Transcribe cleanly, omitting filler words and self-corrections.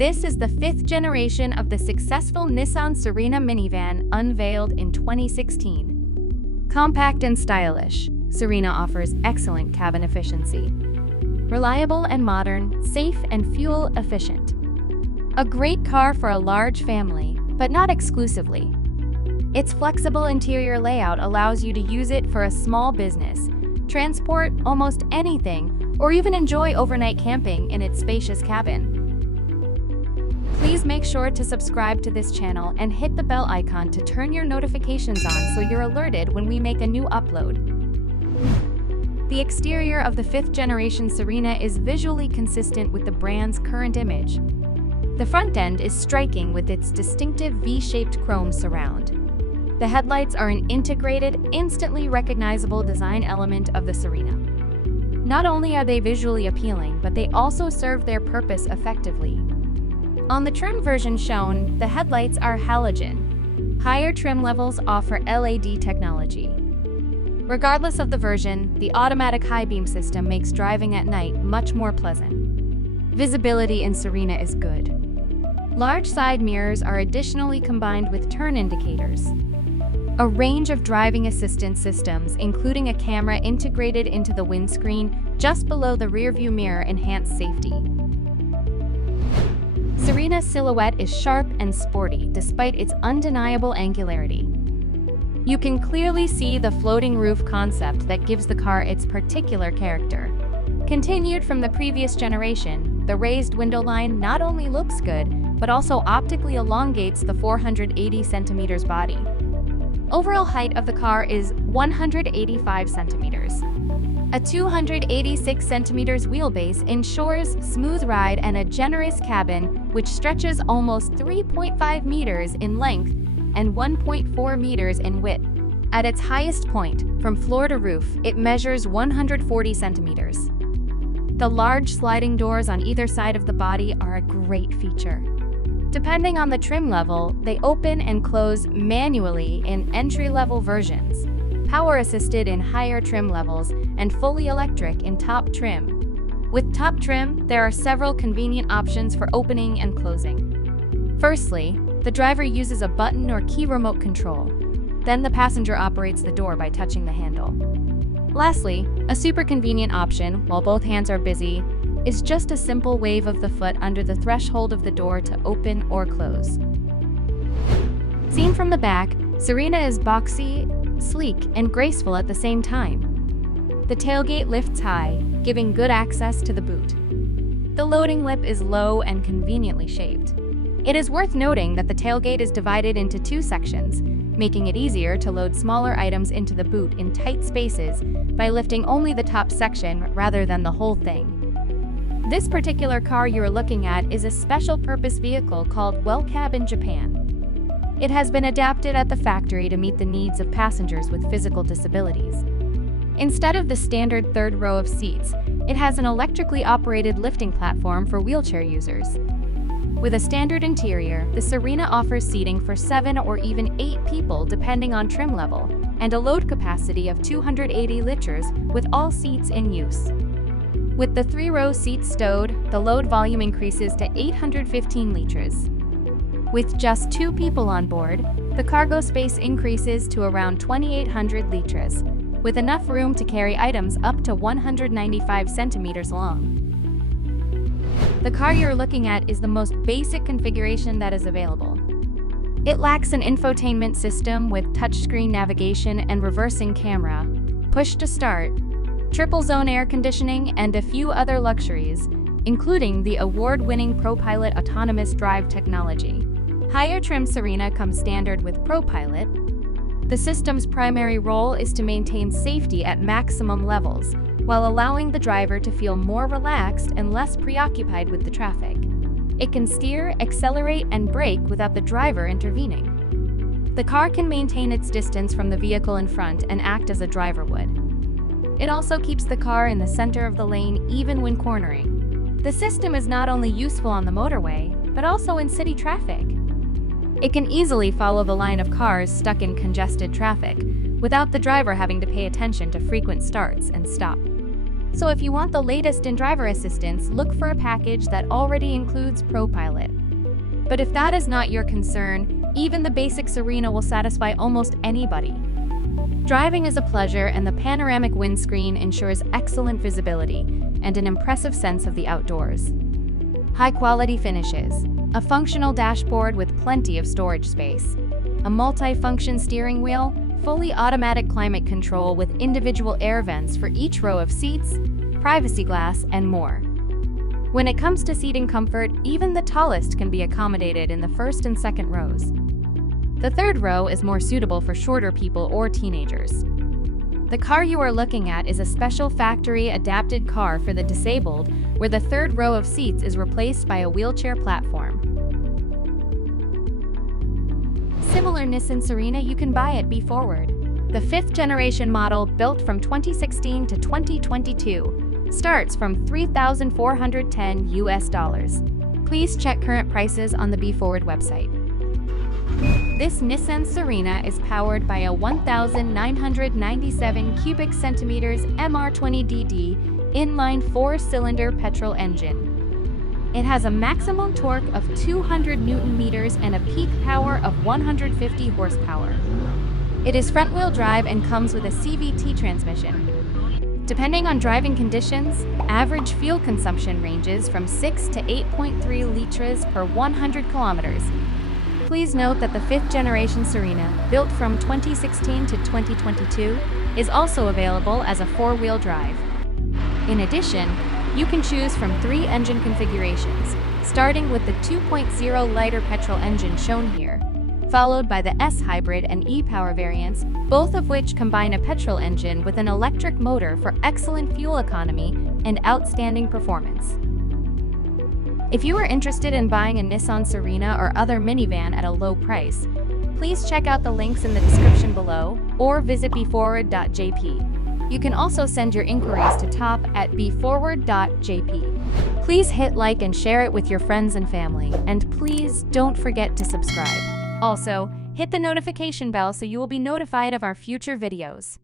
This is the fifth generation of the successful Nissan Serena minivan unveiled in 2016. Compact and stylish, Serena offers excellent cabin efficiency. Reliable and modern, safe and fuel efficient. A great car for a large family, but not exclusively. Its flexible interior layout allows you to use it for a small business, transport almost anything, or even enjoy overnight camping in its spacious cabin. Please make sure to subscribe to this channel and hit the bell icon to turn your notifications on so you're alerted when we make a new upload. The exterior of the fifth generation Serena is visually consistent with the brand's current image. The front end is striking with its distinctive V-shaped chrome surround. The headlights are an integrated, instantly recognizable design element of the Serena. Not only are they visually appealing, but they also serve their purpose effectively. On the trim version shown, the headlights are halogen. Higher trim levels offer LED technology. Regardless of the version, the automatic high beam system makes driving at night much more pleasant. Visibility in Serena is good. Large side mirrors are additionally combined with turn indicators. A range of driving assistance systems, including a camera integrated into the windscreen just below the rearview mirror, enhance safety. Serena's silhouette is sharp and sporty despite its undeniable angularity. You can clearly see the floating roof concept that gives the car its particular character. Continued from the previous generation, the raised window line not only looks good, but also optically elongates the 480 centimeters body. Overall height of the car is 185 centimeters. A 286 centimeters wheelbase ensures smooth ride and a generous cabin, which stretches almost 3.5 meters in length and 1.4 meters in width. At its highest point, from floor to roof, it measures 140 centimeters. The large sliding doors on either side of the body are a great feature. Depending on the trim level, they open and close manually in entry-level versions, power-assisted in higher trim levels, and fully electric in top trim. With top trim, there are several convenient options for opening and closing. Firstly, the driver uses a button or key remote control. Then the passenger operates the door by touching the handle. Lastly, a super convenient option, while both hands are busy, is just a simple wave of the foot under the threshold of the door to open or close. Seen from the back, Serena is boxy, sleek, and graceful at the same time. The tailgate lifts high, giving good access to the boot. The loading lip is low and conveniently shaped. It is worth noting that the tailgate is divided into two sections, making it easier to load smaller items into the boot in tight spaces by lifting only the top section rather than the whole thing. This particular car you're looking at is a special-purpose vehicle called Welcab in Japan. It has been adapted at the factory to meet the needs of passengers with physical disabilities. Instead of the standard third row of seats, it has an electrically operated lifting platform for wheelchair users. With a standard interior, the Serena offers seating for 7 or even 8 people depending on trim level, and a load capacity of 280 liters with all seats in use. With the 3-row seats stowed, the load volume increases to 815 liters. With just 2 people on board, the cargo space increases to around 2,800 liters, with enough room to carry items up to 195 centimeters long. The car you're looking at is the most basic configuration that is available. It lacks an infotainment system with touchscreen navigation and reversing camera, push to start, triple-zone air conditioning, and a few other luxuries, including the award-winning ProPilot autonomous drive technology. Higher trim Serena comes standard with ProPilot. The system's primary role is to maintain safety at maximum levels, while allowing the driver to feel more relaxed and less preoccupied with the traffic. It can steer, accelerate, and brake without the driver intervening. The car can maintain its distance from the vehicle in front and act as a driver would. It also keeps the car in the center of the lane even when cornering. The system is not only useful on the motorway, but also in city traffic. It can easily follow the line of cars stuck in congested traffic, without the driver having to pay attention to frequent starts and stops. So if you want the latest in driver assistance, look for a package that already includes ProPilot. But if that is not your concern, even the basic Serena will satisfy almost anybody. Driving is a pleasure, and the panoramic windscreen ensures excellent visibility and an impressive sense of the outdoors. High-quality finishes, a functional dashboard with plenty of storage space, a multi-function steering wheel, fully automatic climate control with individual air vents for each row of seats, privacy glass, and more. When it comes to seating comfort, even the tallest can be accommodated in the first and second rows. The third row is more suitable for shorter people or teenagers. The car you are looking at is a special factory-adapted car for the disabled, where the third row of seats is replaced by a wheelchair platform. Similar Nissan Serena you can buy at BeForward. The 5th generation model, built from 2016 to 2022, starts from $3,410 US. Please check current prices on the BeForward website. This Nissan Serena is powered by a 1,997 cubic centimeters MR20DD inline 4-cylinder petrol engine. It has a maximum torque of 200 Newton meters and a peak power of 150 horsepower. It is front-wheel drive and comes with a CVT transmission. Depending on driving conditions, average fuel consumption ranges from 6 to 8.3 liters per 100 kilometers. Please note that the 5th generation Serena, built from 2016 to 2022, is also available as a 4-wheel drive. In addition, you can choose from 3 engine configurations, starting with the 2.0 lighter petrol engine shown here, followed by the S Hybrid and E-Power variants, both of which combine a petrol engine with an electric motor for excellent fuel economy and outstanding performance. If you are interested in buying a Nissan Serena or other minivan at a low price, please check out the links in the description below or visit beforward.jp. You can also send your inquiries to top@beforward.jp. Please hit like and share it with your friends and family, and please don't forget to subscribe. Also, hit the notification bell so you will be notified of our future videos.